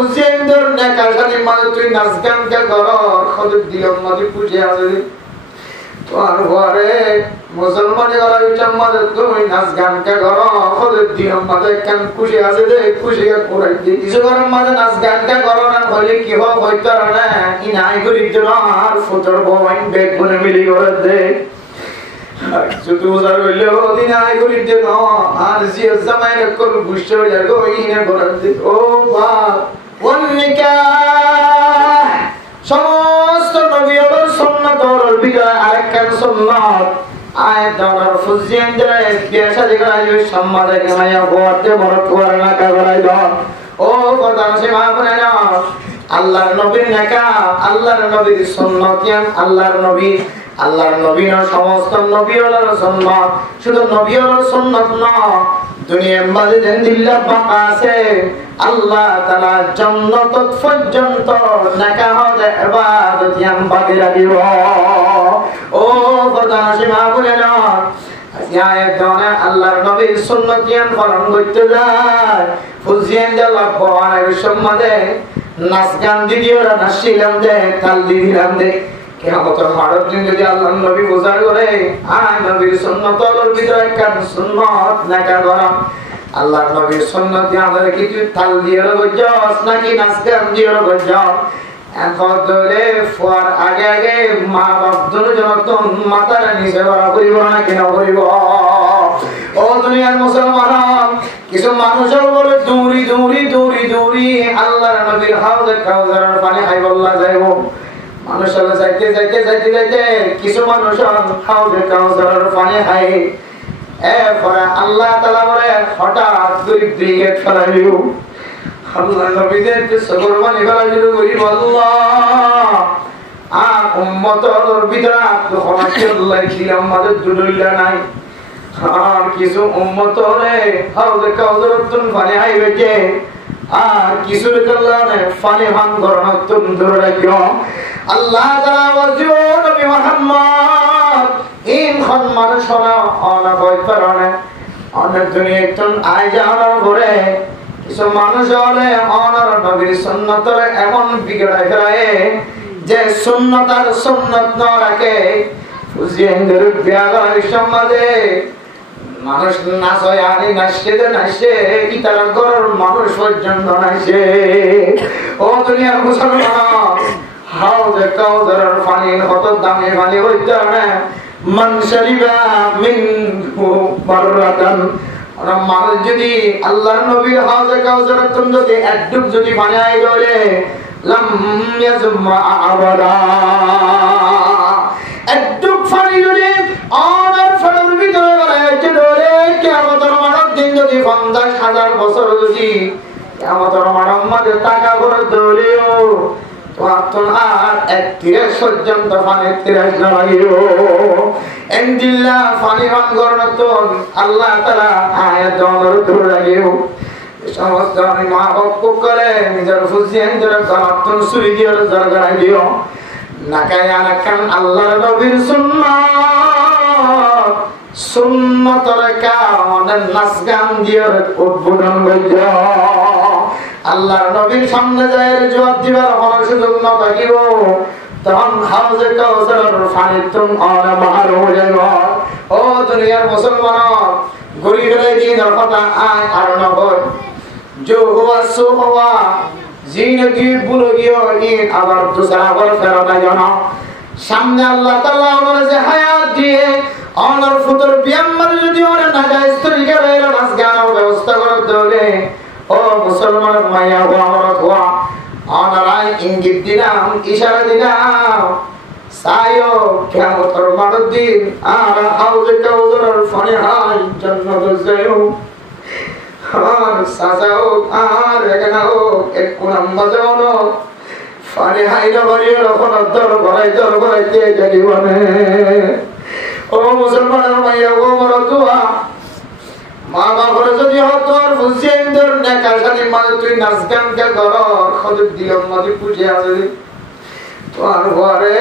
হুসেনদের নেকাশানি মাঝে তুই নাচ গান কে কর খদর দিয়ম মাঝে পুজে আছে তোর ঘরে মুসলমানি করা বিচার মাঝে তুই নাচ গান কে কর খদর দিয়ম মাঝে কেন খুশি আছে দে খুশি কে করাই দি কিছু ঘরের মাঝে নাচ গান কে করো না হলে কি হোক হইতো না ই নাই করি তো আর ফুটর বইন বেগ বনে মিলি করে দে শুধু উজার হইলেও দিন আয় করি দে আর জিয়া জামাই কল বুঝতে যাগো ইনে করে দে ও বা ওয়ান্নিকা সমস্ত নবীর সুন্নাতর ভিতরে আরেকখান সুন্নাত আয়াত দরার ফুজিয়ান দেয় বিয়াসা দিগা আইও সম্মাদে গায়া হওয়াতে বড় করে না কাগরাই দাও ও কথা সীমা বলে না আল্লাহর নবীর নেকা আল্লাহর নবীর সুন্নাতিয়ান আল্লাহর নবীর সমস্ত নবীর সুন্নাত শুধু নবীর সুন্নাত না দুনিয়ার মাঝে জিন্দিল্লাহ বাঁকা আছে আল্লাহ তাআলা জান্নাত পর্যন্ত নেকা হতে ইবাদত ইয়াম বাকি রাখিব ও খোদা সীমা বলে না আয়াত দনে আল্লাহর নবীর সুন্নাত ইয়াম পালন করতে যায় ফুজিয়ান জাল্লাহ বহানের সম্মাদে নাচ গান দিদিওরা নাচিলাম দে তাল দিলাম দে কিয়ামতের মাঠের দিন যদি আল্লাহর নবী বুঝার করে আয় নবীর সুন্নাতের ভিতরে কান সুন্নাত নেকা করা আল্লাহর নবীর সুন্নাত দিয়ে আমাদের কিছু তাল দিয়ে গজস নাকি নাচ গান দিয়ে গজস এখন ধরে ফোয়ার আগে আগে মা বাপ দুজন তো মাথার নিচে বড় করিব না কেন করিব ও দুনিয়ার মুসলমান কিছু মানুষের বলে দৌড়ি দৌড়ি দৌড়ি দৌড়ি আল্লাহর নবীর হাউজে কাউসারের পানি খাইবল্লা যাইব মানুষ যাইতে যাইতে যাইতে যাইতে কিছু মানুষ হাউজে কাউসারের পানি খায় এরপরে আল্লাহ তাআলা বলে হঠাৎ করে ব্রিগেড ফেলাইও আল্লাহ নবীদের সবর মানে ফেলাইল করিব আল্লাহ আর উম্মতের ভিতরে আত্মহত্যা আল্লাহ দিলাম মাঝে দুদুল্লা নাই আর কিছু উম্মত হলে হাউজে কাউসারের তুন পানি আইবে যে আর কিছুর কারণে পানি হান করণ তুন দূর রাখিও আল্লাহ তাআলা ওয়াজিব নবী মুহাম্মদ ইন খন মানুষরা অনা বইতরণে অনেক দুনিয়া তুন আই যাওয়ার পরে কিছু মানুষ হলে অনার নবীর সুন্নতরে এমন বিগড়ায় ফেলায় যে সুন্নত না রাখে ফুজিয়েন্দের বিয়াগার সমাজে মানুষ নাচে আনি নাচে কি তারা গরর মানুষ পর্যন্ত নাচে ও দুনিয়ার মুসলমান হাউজে কাউসারের পানি কত দামি পানি হইতে না মান শারিবা মিনহু মাররাতান মানুষ যদি আল্লাহর নবীর হাউজে কাউসারের তুমি যদি একটুক যদি পানি আই গলে লাম ইয়াজমা আবাদা একটুক পানি যদি অনার ফলের ভিতরে গলাইতে ধরে কিয়ামতের মাঠের দিন যদি 50,000 বছর যদি কিয়ামতের মাঠের মধ্যে টাকা করে ধরেও তোমার আর 31 পর্যন্ত পানি 30 লাগিও এন্দিল্লা পানি পান করন তো আল্লাহ তাআলা আয়াত দনের ধরে লাগিও সমস্ত মা বাপ করে নিজের ফুজিয়ান ধরে গালাতন সুরি দিয়ে জরগায় দিও নাকায়া নাকান আল্লাহর নবীর সুন্নাতর কারণে নাচ গান দিয়ে উদ্বোধন হইল আল্লাহর নবীর সামনে যায় জবাব দিবার কোনো সুযোগ না থাকিব তখন হাউজে কাউসারের পানি তুম অনা বাহার হয়ে যাইব ও দুনিয়ার মুসলমান গরিবের দিনের কথা আয় আর নগর जो हुआ सो हुआ जिंदगी भूल गयो इन আবার दूसरा बार ফেরত আইনা সামনে আল্লাহ তাআলা আমাদের হায়াত দিয়ে অনর ফুতর বিয়াম্মার যদি ওরে নাজায়েজ তরিকা বাইরে নাচ গানের ব্যবস্থা করে দেলে ও মুসলমান মাইয়া ও আমার খোয়া অনরাই ইঙ্গিত দিলাম ইশারা দিলাম সায়ো কিয়ামতের মাঠের দিন আর হাউজে কাউসারের পানি হাই জান্নাত যাইও আর সাজাও আর এখানেও এক নাম্বাজও পানি হাইনা বাড়িয়ে রখন দরবারাইতে জানিবানে ও মুসলমানের মাইয়া ও মরতুয়া মা বাবার যদি হতো আর হুসেনদের নেকাশানি মানে তুই নাচ গান কে কর খদর দিলাম মাঝে পুজে আছে তোর ঘরে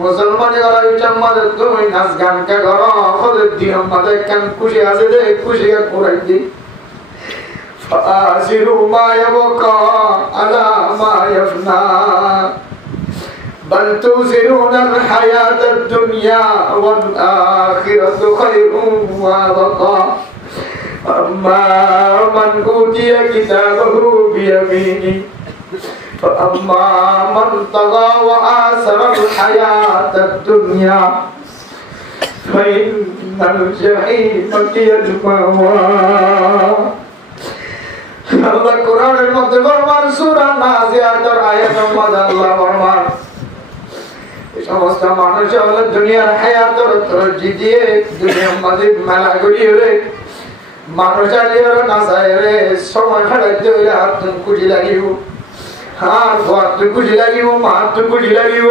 মুসলমানি করা বিচার মাঝে তুই নাচ গান কে কর খদর দিলাম মাঝে কেন খুশি আছে দে খুশি করাই দি فآثروا ما يبقى على ما يفنى بل تؤثرون الحياة الدنيا والآخرة خير وأبقى أما من أوتي كتابه بيمينه فأما من طغى وآثر الحياة الدنيا فإن الجحيم هي المأوى আল্লাহ কোরআনের মধ্যে ফরমান সূরা নাজিয়াতের আয়াত নম্বর আল্লাহ ফরমান এই সমস্ত মানুষ হলো দুনিয়ার হায়াতের তরজি দিয়ে দুনিয়ার মধ্যে মেলা ঘুরিয়ে রে মানুষ আলিয়ে না যায় রে সময় হারাইতে হইলে হাত কুজি লাগিব হাত হাত কুজি লাগিব হাত কুজি লাগিব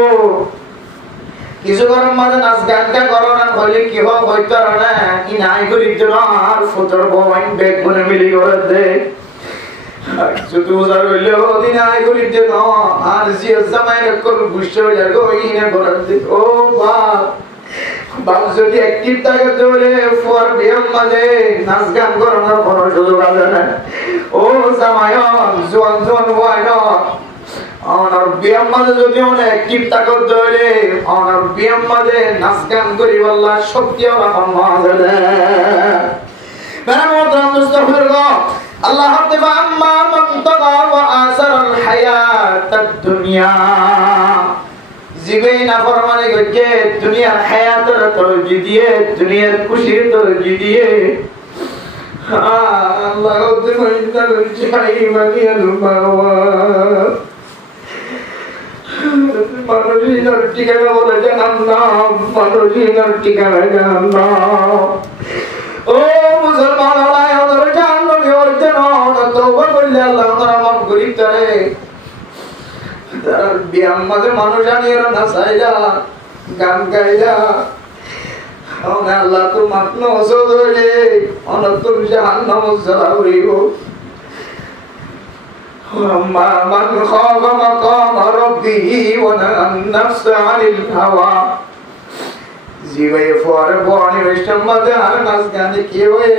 কিছু গরম মাঝে নাচ গানটা করো না হলে কি হোক হইতো না কি নাই করি তো আর ফুটর বইন বেগ বনে মিলি করে দে শুধু উজার হইলেও দিন আয় করি দে আর জিও জামাই রকম গুষ্ঠ হয়ে গো ইনে করে দে ও বাপ বাপ যদি অ্যাক্টিভ থাকে তাহলে ফর বিয়াম মাঝে নাচ গান করানোর কোনো সুযোগ আছে না ও জামাই জোয়ান জোয়ান হয় না আমার বিয়াম মাঝে যদি অনেক অ্যাক্টিভ থাকে তাহলে আমার বিয়াম মাঝে নাচ গান করি বললা শক্তি ওরা মাঝে মেরা মোহতরম দোস্তগণ আল্লাহ তাআলা আম্মা মান তাগা ওয়া আসারাল হায়াতাদ দুনিয়া জীবনে না ফরমানে গজে দুনিয়ার হায়াতের তরজি দিয়ে দুনিয়ার খুশির তরজি দিয়ে আল্লাহ তাআলা জাইমানিয়াল মাওয়া মানুষের ঠিকানা বলে জাহান্নাম মানুষের ঠিকানা জাহান্নাম ও মুসলমান আল্লাহ ওদের জাহান্নামে হইতে না তওবা করলে আল্লাহ তাআলা মাফ করি তারে তার বিয়াম মাঝে মানুষ আনিয়ে না চাইলা গান গাইলা আল্লাহ তো মাফ নজর হইলে অনতুম জাহান্নাম জ্বালাইব أما من خاف مقام ربه ونهى النفس عن الهوى জিবে ফরে বনি বেশমদে আর নাচ গানে কি হয়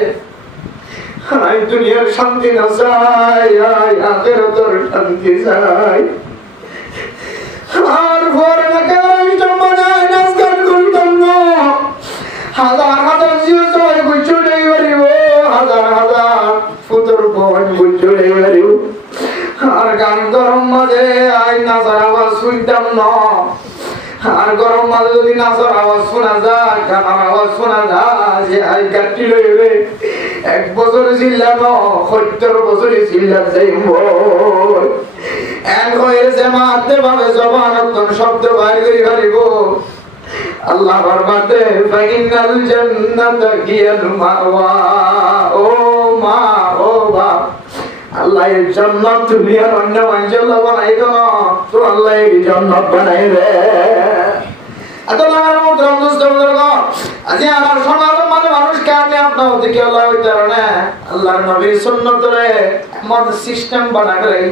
আই দুনিয়ার শান্তি না চাই আই আখিরাতের শান্তি চাই আর ফরে না কেন বেশমদে নাচ গান করতাম না হাজার হাজার জিও জয় গুছড়ে গরিব হাজার হাজার ফুতর বন গুছড়ে গরিব আর গান গরম মাঝে আই নাচার আওয়াজ শুনতাম না আর গরম মাঝে যদি নাচার আওয়াজ শোনা যায় গানার আওয়াজ শোনা যায় যে আই গাটি লইবে 1 বছর চিল্লানো 70 বছরে চিল্লা যাইব এন হয়েছে মাতে ভাবে জবানত শব্দ বাইর করি হারিব আল্লাহ ফরমাতে ফাইনাল জান্নাতা হিয়াল মাওয়া ও মা ও বাপ আল্লাহ এই জান্নাত দুনিয়ার অন্য অঞ্চল বানাই দাও তো আল্লাহ এই জান্নাত বানাই রে এত লাগার মতো দোস্তগণ আজি আমার সমাজ মানে মানুষ কামে আপনার দিকে আল্লাহ হইতে না আল্লাহর নবীর সুন্নতরে এমন সিস্টেম বানাই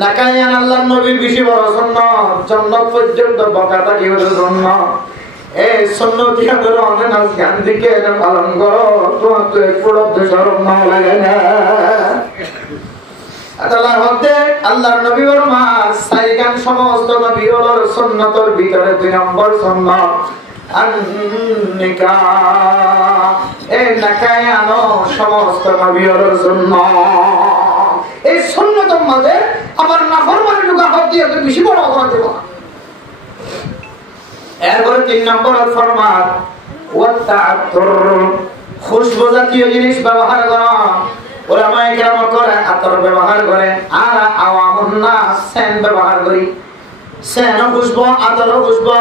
না কায়ান আল্লাহর নবীর বেশি বড় সুন্নাত জান্নাত পর্যন্ত বকাতা কি হলো সুন্নাত এই সুন্নাত দিয়া ধরো অনেক নাচ গান দিকে পালন করো তোমার তো একটু শরম না লাগে না আল্লাহর হতে আল্লাহর নবী ফরমান সাইগান সমস্ত নবীর সুন্নতের ভিতরে 2 নম্বর সুন্নাত আন-নিকাহ এই নাকায়ানো সমস্ত নবীর সুন্নাত এই সুন্নতের মধ্যে আমার নাফরমানি ঢোকা হতে এত বেশি বড় অপরাধ দেব এরপরে 3 নম্বর ফরমান ওয়া তা'াত্তুর খুশবু জাতীয় জিনিস ব্যবহার করা ওলামায়ে কেরাম করে আতর ব্যবহার করে আর আওয়ামুন নাস সেন্ট ব্যবহার করি সেন্ট খুশবু আতর খুশবু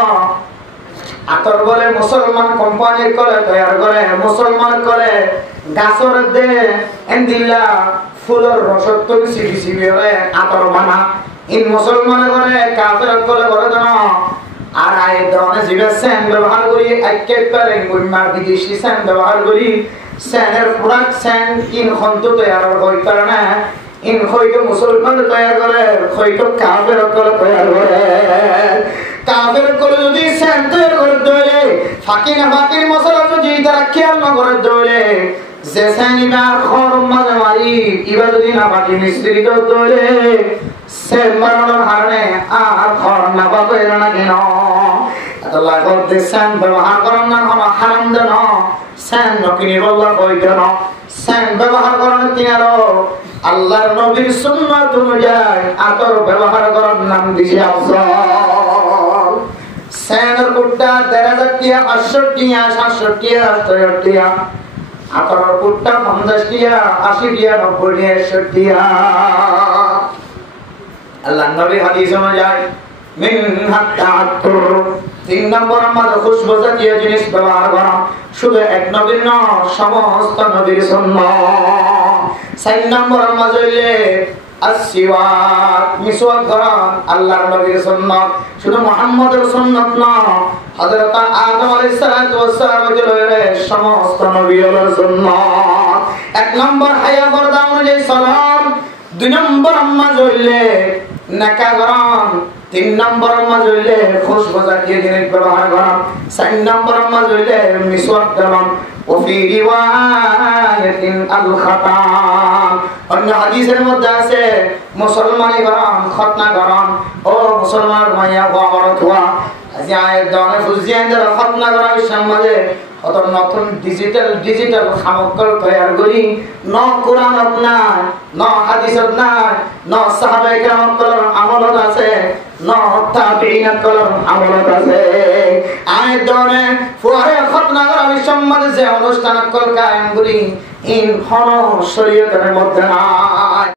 আতর বলে মুসলমান কোম্পানি করে তৈরি করে মুসলমান করে গাছর দে এন্দিলা ফুলের রস তুলসি বিসিবি করে আতর বানা ইন মুসলমান করে কাফের করে না আর আই ধরনের জিবে সেন্ট ব্যবহার করি একেবারে গুইমা বিদেশি সেন্ট ব্যবহার করি সেনের পুরাক সেন ইন খন্ত তৈয়ার হইতার না ইন হইতো মুসলমান তৈয়ার করে হইতো কাফের করে তৈয়ার করে কাফের করে যদি সেন তৈয়ার করে দইলে ফাঁকি না ফাঁকির মশলা যদি তারা খেয়াল না করে দইলে যে সাইনিবার খর মাঝে মারি ইবা যদি না বাকি মিস্ত্রি তো তোলে সে মারানোর হারণে আর খর না পাবে না কেন আল্লাহ করতে সেন ব্যবহার করার না হলো হারাম দেন সেন নকিনি বল্লা কই দেন সেন ব্যবহার করার তিনারো আল্লাহর নবীর সুন্নাত অনুযায়ী আতর ব্যবহার করার নাম দিছি আফজল সেনের কুট্টা ১৩,০০০ টিয়া ৫০০ টিয়া ৭০০ টিয়া ৬০০ টিয়া আতরের কুট্টা ৫০ টিয়া ৮০ টিয়া ৯০ টিয়া ১০০ টিয়া আল্লাহর নবী হাদিস অনুযায়ী মিন হাত্তা আতুর ৩ নম্বর আমাদের খুশবু জাতীয় জিনিস ব্যবহার করা শুধু এক নবীর না সমস্ত নবীর সুন্নাত ৪ নম্বর মাঝে আসওয়াক মিসওয়াক করা আল্লাহর নবীর সুন্নাত শুধু মুহাম্মদের সুন্নাত না হযরত আদম আলাইহিস সালাতু ওয়াস সালাম এর সমস্ত নবীর সুন্নাত ১ নম্বর হায়া পর্দা অনুযায়ী সালাম ২ নম্বর মাঝে নাকা গরম ৩ নম্বর মাঝে খুশবু জাতীয় জিনিস ব্যবহার করা ৪ নম্বর মাঝে মিসওয়াক করা وفي رواية الختام অন্য হাদিসের মধ্যে আছে মুসলমানি গরম খতনা গরম ও মুসলমান মাইয়া বাবার দোয়া আজি আয়াত দানে ফুজিয়ান যারা খতনা করার সমাজে অত নতুন ডিজিটাল সামগ্রী তৈরি করি ন কোরআনত নাই ন হাদিসত নাই ন সাহাবায়ে কেরাম কলর আমলত আছে ন তাবিঈন কলর আমলত আছে আয়াত দানে ফুয়ারে খতনা করার সমাজে যে অনুষ্ঠান কল কায়েম করি ইন হন শরীয়তের মধ্যে নাই।